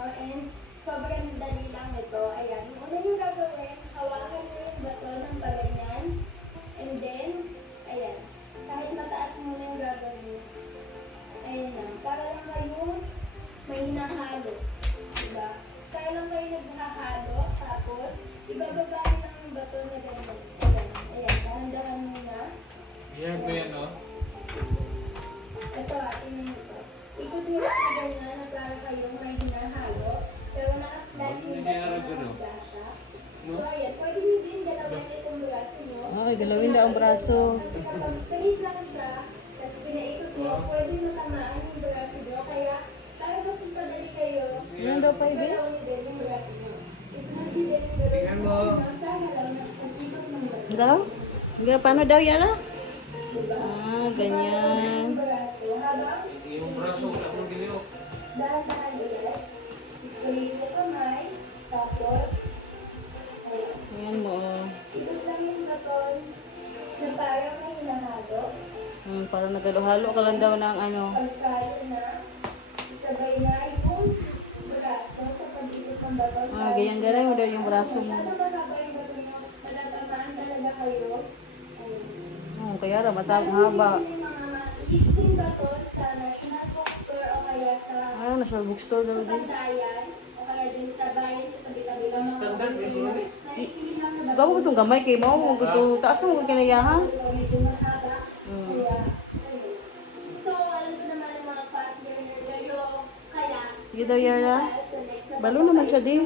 nyo. And sobrang dali lang ito. Ayan. Una yung gagawin, hawakan mo yung bato ng paganyan. And then, ayan. Kahit mataas muna yung gagawin mo. Ayan na. Para lang kayong may hinahalo. Diba? Kaya lang kayo naghahalo. Tapos, ibababa nyo lang yung bato na ganyan. Ayan. Ayan. Dahan-dahan muna. Yan ba yan, no? Ito tingnan nyo ito. Ikot nyo lang na ganyan na para kayong may hinahalo. Pero naka-slide nyo Hindi araw ko, no? siya. So, ayan. Pwede nyo din galawin itong braso nyo. Ay, galawin daw ang braso. Kasi kapag straight lang siya, tapos pinaikot nyo, pwede matamaan yung braso nyo. Kaya, para mas madali kayo, Yan daw pa, Ibe? galaw nyo din yung braso nyo. Isunod nyo din yung galaw Tingnan mo. sa halaw na pag-ikot ng braso. Daw? Paano daw, Yara? Diba? Ganyan. Yung braso, habang Yung braso, wala akong giliw. dahan-dahan ulit. Iskulit yung kamay. Tapos, ayan. Ayan mo. Oh. Ikot lang yung baton na parang may hinahalo. Parang nagalo-halo ka lang daw ng ano. Pagkalo na, isabay na yung braso sa pag-ikot ng baton. Ganyan mo daw yung braso mo. Masyado mahaba yung baton mo. Matatamaan talaga kayo. Ayun. Kaya ra matang haba. Pwede yung mga maiksing baton sa National Bookstore o kaya sa National bookstore daw din. Pandayan o kaya din sa bayan sa tabi-tabi lang mga Standard, kapatid. medyo ano? Naiksing lang na Bago itong gamay kay mo, taas na mo kinayahan. medyo mahaba. Kaya, ayun. So, alam ko naman ang mga past learner kayo. Kaya, Sige daw, Yara. sa next na Balo naman siya, di.